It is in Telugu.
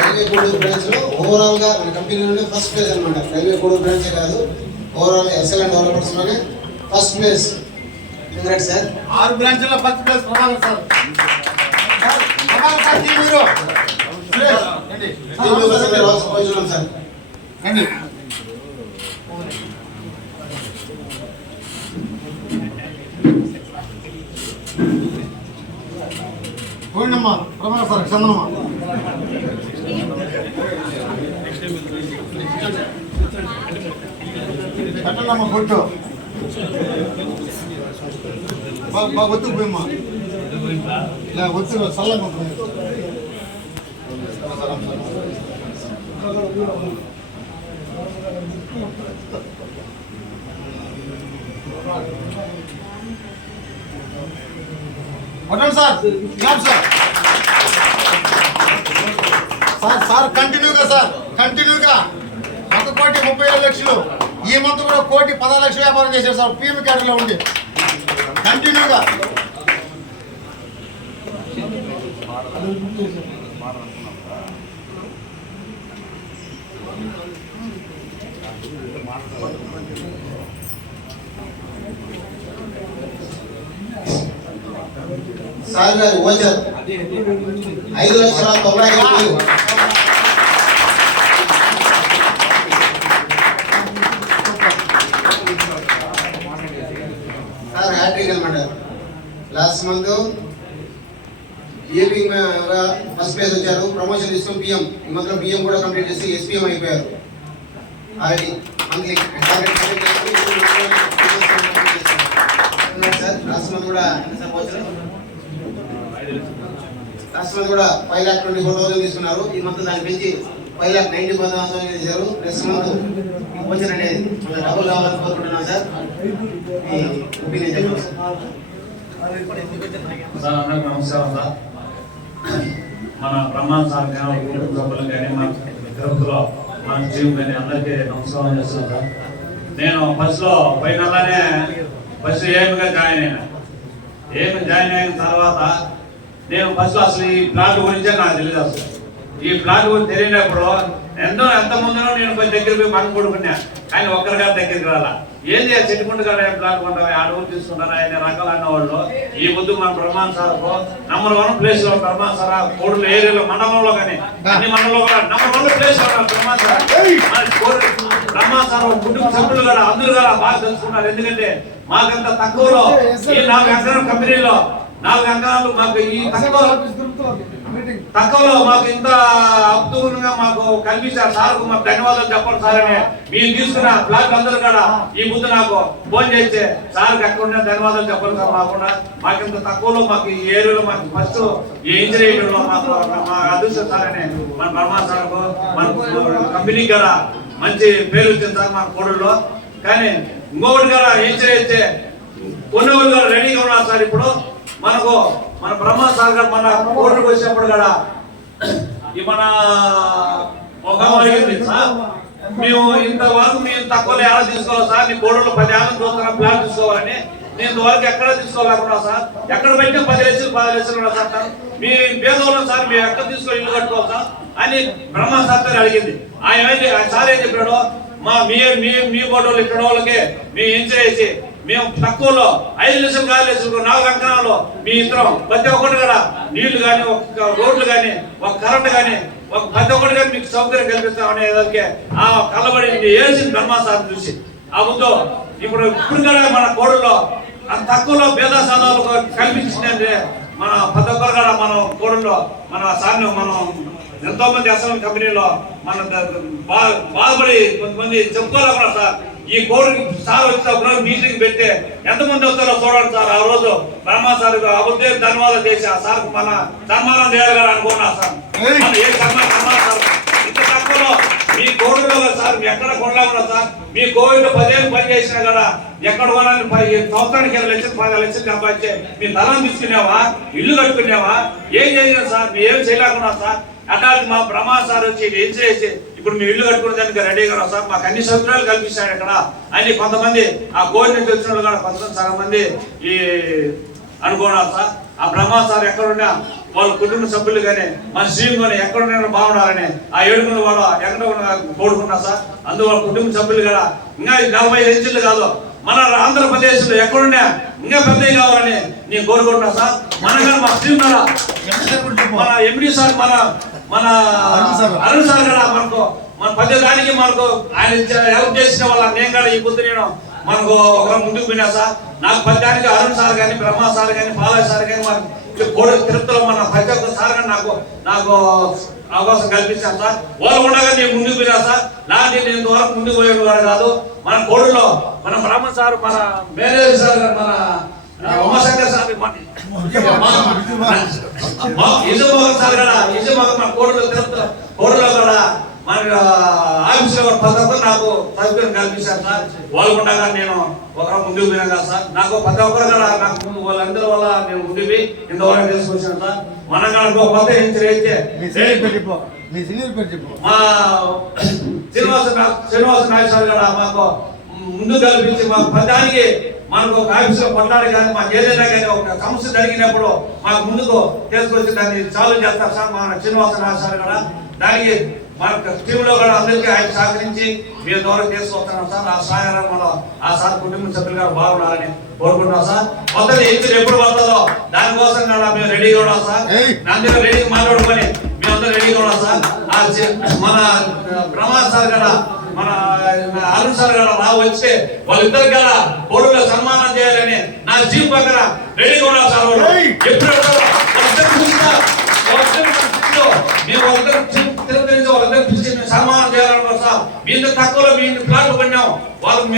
రైల్వే కోడూరు బ్రాంచ్ లో ఓవరాల్ గా మన కంపెనీ నుండి ఫస్ట్ ప్లేస్ అనమాట. రైల్వే కోడూరు బ్రాంచ్ కాదు, ఓవరాల్ ఎస్ఎల్ డెవలపర్స్ లోనే ఫస్ట్ ప్లేస్. Congrats sir. 6 బ్రాంచ్ల first place Prabhakar sir. Prabhakar sir team hero. Sir రండి. పోయిందమ్మా ప్రభాకర్ సార్ చందనమ్మా. కట్టలమ్మా ఫోటో బాగా ఒత్తుకు పోయమ్మా. ఇలా ఒత్తుగా చల్లగా ఉంటుంది. కొట్టండి sir. Clap sir. Sir sir కంటిన్యూగా సార్ కంటిన్యూగా 1,37,00,000 ఈ మంత్ కూడా 1,10,00,000 వ్యాపారం చేశారు సార్ పీఎం క్యాడర్లో ఉండి కంటిన్యూగా. సార్ గారి ఓచర్ 5,90,000. సార్ హ్యాట్రిక్ అనమాట. Last month AP first place వచ్చారు. ప్రమోషన్ తీసుకుని పిఎం, ఈ మంత్లో పిఎం కూడా కంప్లీట్ చేసి ఎస్పీఎం అయిపోయారు. అది మంత్లీ సార్. లాస్ట్ మంత్ కూడా లాస్ట్ మంత్ కూడా 5,24,000 తీసుకున్నారు. ఈ మంత్ దాన్ని పెంచి 5,90,000 చేశారు. నెక్స్ట్ మంత్ వచ్చారు అనేది డబ్బులు కావాలని కోరుకుంటున్నాను సార్. మీ ఒపీనియన్ చెప్పండి సార్. అందరికీ నమస్కారం సార్. మన బ్రహ్మాండ సార్ కానీ కుటుంబ సభ్యులు కానీ మన తిరుపతిలో మన టీం కానీ అందరికీ నమస్కారం చేస్తాను సార్. నేను ఫస్ట్లో పైనలానే ఫస్ట్ ఏమిగా జాయిన్ అయినా. జాయిన్ అయిన తర్వాత నేను ఫస్ట్ అసలు ఈ ప్లాట్ గురించే నాకు తెలియదు. అసలు ఈ ప్లాట్ గురించి తెలియనప్పుడు ఎంత ముందునో నేను పోయి దగ్గర పోయి పని కొడుకున్నా, ఆయన ఒక్కరిగా దగ్గరికి రాలా. ఏది చెట్టుకుంటు కాడ ప్లాట్ కొంటాం, అడుగులు తీసుకుంటారు ఆయన రకాలు అన్నవాళ్ళు. ఈ ముద్దు మన బ్రహ్మాండ సార్ నంబర్ 1 ప్లేస్ లో బ్రహ్మాండ సార్ కోడూరు ఏరియాలో మండలంలో కానీ అన్ని మండలంలో కూడా నంబర్ 1 ప్లేస్ లో బ్రహ్మాండ సార్. బ్రహ్మాండ సార్ కుటుంబ సభ్యులు కూడా అందరూ కూడా బాగా తెలుసుకున్నారు. ఎందుకంటే మాకంత తక్కువలో ఈ 4 ఎకరాల కంపెనీలో 4 ఎకరాలు మాకు ఈ తక్కువలో మాకు ఇంత అద్భుతంగా మాకు కల్పించారు. సార్కు మాకు ధన్యవాదాలు చెప్పండి సార్ అని. మీరు తీసుకున్న ప్లాట్ అందరూ కూడా ఈ ముందు నాకు ఫోన్ చేస్తే సార్కి ఎక్కడ ధన్యవాదాలు చెప్పండి సార్. మాకు ఇంత తక్కువలో మాకు ఈ ఏరియాలో మాకు ఫస్ట్ ఈ ఇంజనీరింగ్లో మాకు మా అదృష్టం సార్ అని మన బ్రహ్మా సార్కు మన కంపెనీకి కూడా మంచి పేరు వచ్చింది సార్ మన కోడూరులో. కానీ ఇంకొకటి కూడా ఏం చేస్తే కొనుగోలు కూడా రెడీగా ఉన్నారు సార్. ఇప్పుడు మనకు మన బ్రహ్మ సార్ గారు మన కోర్టుకు వచ్చినప్పుడు కూడా ఈ మన అడిగింది సార్, మేము ఇంతవరకు మేము తక్కువలో ఎలా తీసుకోవాలి సార్, నీ కోడూరులో 10 ఏళ్ళ చూస్తున్న ప్లాన్ తీసుకోవాలని. నేను ఇంతవరకు ఎక్కడ తీసుకోవాలనుకున్నా సార్. ఎక్కడ పెట్టినా 10 లక్షలు 10 లక్షలు కూడా సార్. మీ పేదవాళ్ళం సార్, మేము ఎక్కడ తీసుకోవాలి ఇల్లు కట్టుకోవాలి సార్ అని బ్రహ్మ సార్ గారు అడిగింది. ఆయన సార్ ఏం చెప్పాడు, మీ ఫోటోలు ఇక్కడ వాళ్ళకి మేము ఏం చేసి మేము తక్కువలో 5 లక్షలు 4 లక్షలు 4 ఎకరాల్లో మీ ఇద్దరం ప్రతి ఒక్కటి కూడా నీళ్లు కానీ ఒక రోడ్లు కానీ ఒక కరెంట్ కానీ ఒక ప్రతి ఒక్కటి కానీ మీకు సౌకర్యం కల్పిస్తామనే దానికి ఆ కళ్ళబడి ఏడ్చింది బ్రహ్మా సార్ చూసి. ఆ ముందు ఇప్పుడు కూడా మన కోడూరులో అంత తక్కువలో భేద సాధాలు కల్పించిందంటే మన ప్రతి ఒక్కరు కూడా మనం కోడూరులో మన సార్ని మనం ఎంతో మంది అసలు కంపెనీలో మన బాధపడి కొంతమంది చెప్పుకోలేకున్నారు సార్. ఈ కోడికి సార్ వచ్చినప్పుడు మీటింగ్ పెడితే ఎంతమంది వస్తారో చూడండి సార్. ఆ రోజు బ్రహ్మా సార్ అబుద్ధే ధన్యవాదాలు చేసి ఆ సార్ మన సన్మానం చేయాలి కదా అనుకున్నా సార్. ఏ సార్ ఇంత తక్కువలో మీ కోడిలో సార్ మీ ఎక్కడ కొనలేకున్నా సార్. మీ కోవిడ్ 10 ఏళ్ళు పని చేసినా కదా ఎక్కడ కొనాలని సంవత్సరానికి 20 లక్షలు 10 లక్షలు సంపాదించే మీ తలం తీసుకునేవా, ఇల్లు కట్టుకునేవా, ఏం చేసినా సార్ మీ ఏం చేయలేకున్నా సార్. అట్లాంటి మా బ్రహ్మా సార్ వచ్చి ఏం చేసి ఇప్పుడు మీ ఇల్లు కట్టుకునే దానికి రెడీగా ఉన్నాం సార్. మాకు అన్ని సౌకర్యాలు కల్పిస్తాడు ఇక్కడ అని కొంతమంది ఆ కోవిడ్ నుంచి వచ్చిన వాళ్ళు కూడా కొంతమంది చాలా మంది ఈ అనుకున్నారు సార్. ఆ బ్రహ్మా సార్ ఎక్కడున్నా వాళ్ళ కుటుంబ సభ్యులు కానీ మన సీఎం కానీ ఎక్కడ ఉన్నా బాగున్నారని ఆ ఏడుగురు వాళ్ళు ఎక్కడ ఉన్నా కోరుకున్నా సార్. అందువల్ల కుటుంబ సభ్యులు కూడా ఇంకా 45 ఇంచులు కాదు మన ఆంధ్రప్రదేశ్ లో ఎక్కడున్నా ఇంకా పెద్దవి కావాలని నేను కోరుకుంటున్నా సార్. మన కానీ మా సీఎం కూడా మన ఎండి సార్ మన అరుణ్ సార్ కూడా మనకు మన పద్యదానికి మనకు ఆయన హెల్ప్ చేసిన వాళ్ళ నేను కూడా ఈ పొద్దు నేను మనకు ఒక ముందుకు పోయినా సార్. నాకు పద్యానికి అరుణ్ సార్ కానీ బ్రహ్మ సార్ కానీ బాలయ్య సార్ కానీ మనకి కోడి తిరుపతిలో మన ప్రతి ఒక్క సార్ కానీ నాకు అవకాశం కల్పించాను సార్. వాళ్ళు ఉండగా నేను ముందుకు పోయినా సార్. లాంటి నేను వరకు ముందుకు పోయేవాడు వాడు కాదు. మన కోడిలో మన బ్రహ్మ సార్ మన మేనేజర్ సార్ మన ఉమాశంకర్ సార్ ఇజమోహన్ సార్ కూడా ఇజమోహన్ మన కోడిలో తిరుపతిలో కోడిలో కూడా మన ఆఫీసులో ప్రతి ఒక్కరు నాకు సౌకర్యం కల్పించారు సార్. వాళ్ళు ఉండగా నేను ఒక ముందుకు పోయినా కదా సార్. నాకు ప్రతి ఒక్కరు కూడా నాకు ముందు వాళ్ళందరి వల్ల నేను ముందుకు ఇంతవరకు తీసుకొచ్చాను సార్. మన కాలంలో కొత్త అయితే మా శ్రీనివాస నాయక్ సార్ కూడా మాకు ముందు కల్పించి మా పద్యానికి మనకు ఒక ఆఫీసులో కొట్లాడి కానీ మాకు ఏదైనా కానీ ఒక సమస్య జరిగినప్పుడు మాకు ముందుకు తీసుకొచ్చి దాన్ని చాలు చేస్తారు సార్. మన శ్రీనివాస నాయక్ సార్ కూడా దానికి మన టీంలో కూడా అందరికీ ఆయన సహకరించి మీరు ద్వారా తీసుకొస్తున్నాం సార్. ఆ సహాయంలో ఆ సార్ కుటుంబ సభ్యులు కూడా బాగున్నారని కోరుకుంటున్నాం సార్. కొత్తది ఇంచులు ఎప్పుడు పడుతుందో దానికోసం కూడా మేము రెడీగా ఉన్నాం సార్. అందరూ రెడీగా మాట్లాడుకొని మేమందరూ రెడీగా ఉన్నాం సార్. మన ప్రమాద్ సార్ కూడా మన అరుణ్ సార్ కూడా రా వచ్చి వాళ్ళిద్దరు కదా కోడులో సన్మానం చేయాలని నా జీప్ పక్కన రెడీగా ఉన్నాం సార్. వాళ్ళు ఎప్పుడు మేము వాళ్ళందరూ పిలిచి మేము సన్మానం చేయాలనుకున్నాం సార్. మీ తక్కువలో మీ ప్లాట్లు పడినాం వాళ్ళు